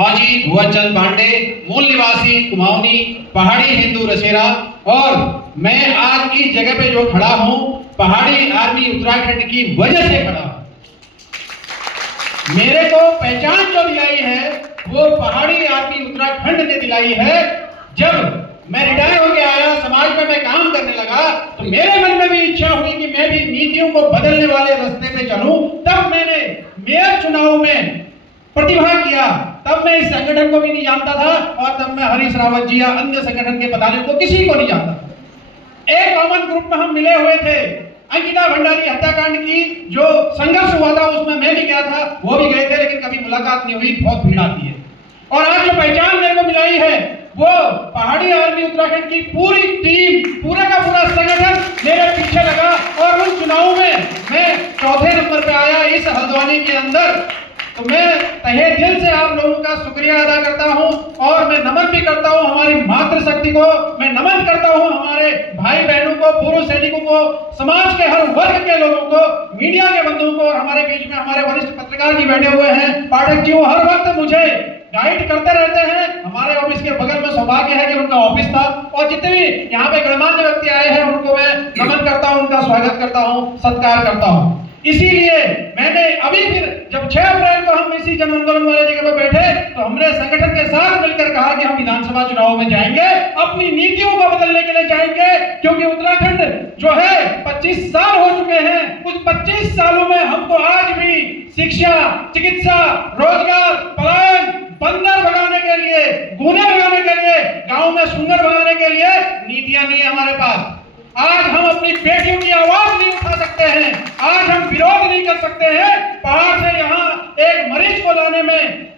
हाजी भुवनचंद पांडे, मूल निवासी कुमाऊनी, पहाड़ी हिंदू रसेरा। और मैं आज इस जगह पे जो खड़ा हूं, पहाड़ी आर्मी उत्तराखंड की वजह से खड़ा हूं। मेरे को पहचान जो दिलाई है वो पहाड़ी आर्मी उत्तराखंड ने दिलाई है। जब मैं रिटायर होके आया, समाज में मैं काम करने लगा, तो मेरे मन में भी इच्छा हुई कि मैं भी नीतियों को बदलने वाले रास्ते पे चलूं। तब मैंने मेयर चुनाव में प्रतिभा किया। तब मैं इस संगठन को भी नहीं जानता था और तब मैं हरीश रावत जी या अन्य संगठन के पदाधिकारियों को किसी को नहीं जानता था। एक कॉमन ग्रुप में हम मिले हुए थे। अंकिता भंडारी हत्याकांड की जो संघर्ष हुआ था उसमें मैं भी गया था, वो भी गए थे, लेकिन कभी मुलाकात नहीं हुई, बहुत भीड़ आती है। और आज जो पहचान मेरे को मिलाई है वो पहाड़ी आर्मी उत्तराखंड की पूरी टीम, पूरा का पूरा संगठन मेरे पीछे लगा। और उन चुनाव में मैं चौथे नंबर पे आया इस हल्द्वानी के अंदर। तो मैं तहे दिल से आप लोगों का शुक्रिया अदा करता हूं और मैं नमन भी करता हूं हमारी मातृशक्ति को। मैं नमन करता हूं हमारे भाई बहनों को, पूर्व सैनिकों को, समाज के हर वर्ग के लोगों को, मीडिया के बंधुओं को। और हमारे बीच में हमारे वरिष्ठ पत्रकार जी बैठे हुए हैं, पाठक जी, वो हर वक्त मुझे गाइड करते रहते हैं। हमारे ऑफिस के बगल में सौभाग्य है कि उनका ऑफिस था। और जितने भी यहाँ पे गणमान्य व्यक्ति आए हैं उनको मैं नमन करता हूँ, उनका स्वागत करता हूँ, सत्कार करता हूँ। इसीलिए मैंने अभी फिर जब 6 अप्रैल को हम इसी जन आंदोलन वाले जगह पर बैठे तो हमने संगठन के साथ मिलकर कहा कि हम विधानसभा चुनाव में जाएंगे, अपनी नीतियों को बदलने के लिए जाएंगे। क्योंकि उत्तराखंड जो है 25 साल हो चुके हैं। उस 25 सालों में हमको आज भी शिक्षा, चिकित्सा, रोजगार, पलायन, बंदर भगाने के लिए, गूने भगाने के लिए, गांव में सुंदर भगाने के लिए नीतियां नहीं है हमारे पास। आज हम अपनी बेटियों की आवाज नहीं उठा सकते हैं, आज हम विरोध नहीं कर सकते हैं। पहाड़ से यहाँ एक मरीज को लाने में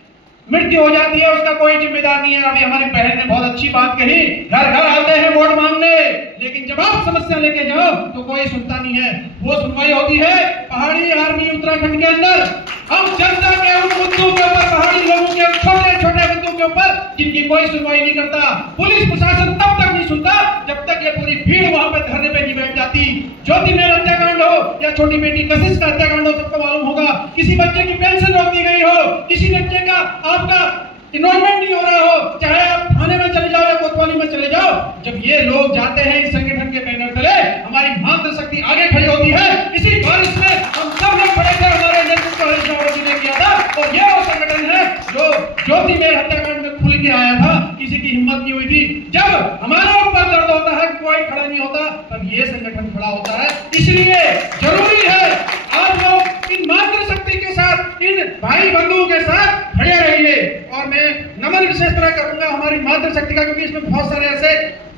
मृत्यु हो जाती है, उसका कोई जिम्मेदार नहीं है। अभी हमारी बहन ने बहुत अच्छी बात कही, घर घर आते हैं वोट मांगने, लेकिन जब आप समस्या लेके जाओ तो कोई सुनता नहीं है। वो सुनवाई होती है पहाड़ी आर्मी उत्तराखंड के अंदर। हम जनता के उन मुद्दों के ऊपर, पहाड़ी लोगों के छोटे छोटे मुद्दों के ऊपर जिनकी कोई सुनवाई नहीं करता। पुलिस प्रशासन तब तक नहीं सुनता जब तक ये पूरी भीड़ वहां पे धरने पे नहीं बैठ जाती। ज्योति मेरा हत्याकांड हो या छोटी बेटी कशिश का हत्याकांड हो, सबको मालूम होगा। किसी बच्चे की पेंशन रोक दी गई हो, किसी बच्चे का आपका इन्वॉल्वमेंट नहीं हो रहा हो, चाहे आप थाने में चले जाओ या कोतवाली में चले जाओ, जब ये लोग जाते हैं इस संगठन के बैनर तले, हमारी मातृशक्ति आगे खड़ी होती है। इसी बारिश में हम सब लोग खड़े थे, हमारे नेतृत्व हरीश रावत जी ने किया था। और ये वो संगठन है जो ज्योति मेर हत्याकांड में खुल के आया था, किसी की हिम्मत नहीं हुई थी। जब हमारे ऊपर दर्द होता है, कोई खड़ा नहीं होता, तब ये संगठन खड़ा होता है। इसलिए जरूरी है आप लोग इन मातृशक्ति के साथ, इन भाई बंधुओं के साथ खड़े रहिए। और मैं नमन विशेष तरह करूंगा हमारी मातृशक्ति का, क्योंकि इसमें बहुत सारे ऐसे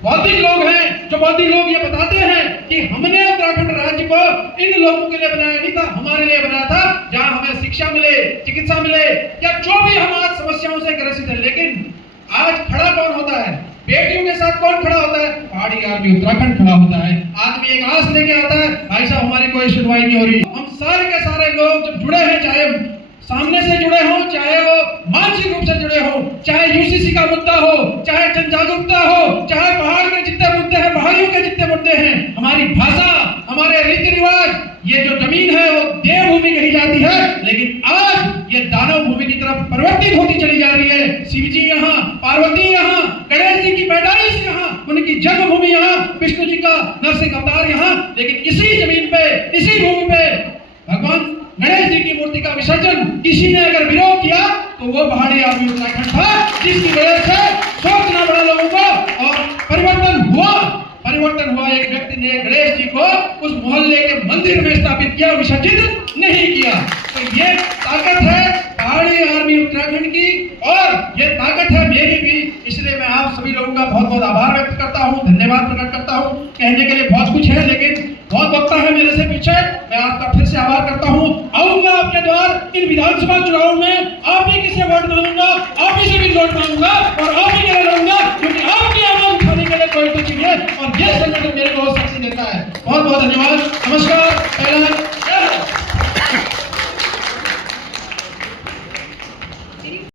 बौद्धिक लोग हैं जो बौद्धिक लोग ये बताते हैं कि हमने उत्तराखंड राज्य को इन लोगों के लिए बनाया नहीं था, हमारे लिए बनाया था, जहां हमें शिक्षा मिले, चिकित्सा मिले, या जो भी हम आज समस्याओं से ग्रसित है। लेकिन आज खड़ा कौन होता है? बेटियों के साथ कौन खड़ा होता है? पहाड़ी आर्मी उत्तराखंड खड़ा होता है। आदमी एक आस लेके आता है, भाई साहब हमारी कोई सुनवाई नहीं हो रही। हम सारे के सारे लोग जब जुड़े हैं, चाहे सामने से जुड़े हो, चाहे वो मानसिक रूप से जुड़े हो, चाहे यूसीसी का मुद्दा हो, चाहे जन जागरूकता हो, चाहे पहाड़ के जितने मुद्दे हैं, पहाड़ियों के जितने मुद्दे हैं, हमारी भाषा, हमारे रीति रिवाज, ये जो जमीन है वो देवभूमि कही जाती है, लेकिन आज ये दानव भूमि की तरफ परिवर्तित होती चली जा रही है। शिव जी यहाँ, पार्वती यहाँ, गणेश जी की पैदाइश यहाँ, उनकी जन्मभूमि यहाँ, विष्णु जी का नरसिंह अवतार यहाँ, लेकिन इसी जमीन पे, इसी भूमि पे भगवान गणेश जी की मूर्ति का विसर्जन किसी ने अगर विरोध किया तो वो पहाड़ी आर्मी उत्तराखंड था, जिसकी वजह से सोचना पड़ा लोगों को और परिवर्तन हुआ। एक व्यक्ति ने गणेश जी को उस मोहल्ले के मंदिर में स्थापित किया, विसर्जित नहीं किया। तो ये ताकत है पहाड़ी आर्मी उत्तराखंड की और ये ताकत है मेरी भी। इसलिए मैं आप सभी लोगों का बहुत बहुत आभार व्यक्त करता हूँ, धन्यवाद प्रकट करता हूँ। कहने के लिए बहुत कुछ है लेकिन बहुत वक्त है मेरे से पीछे। मैं आपका फिर से आभार करता हूँ। आऊंगा आपके द्वार इन विधानसभा चुनाव में, आप ही किसे वोट मांगूंगा, आप ही से भी वोट मांगूंगा और आप ही के लिए लड़ूंगा, क्योंकि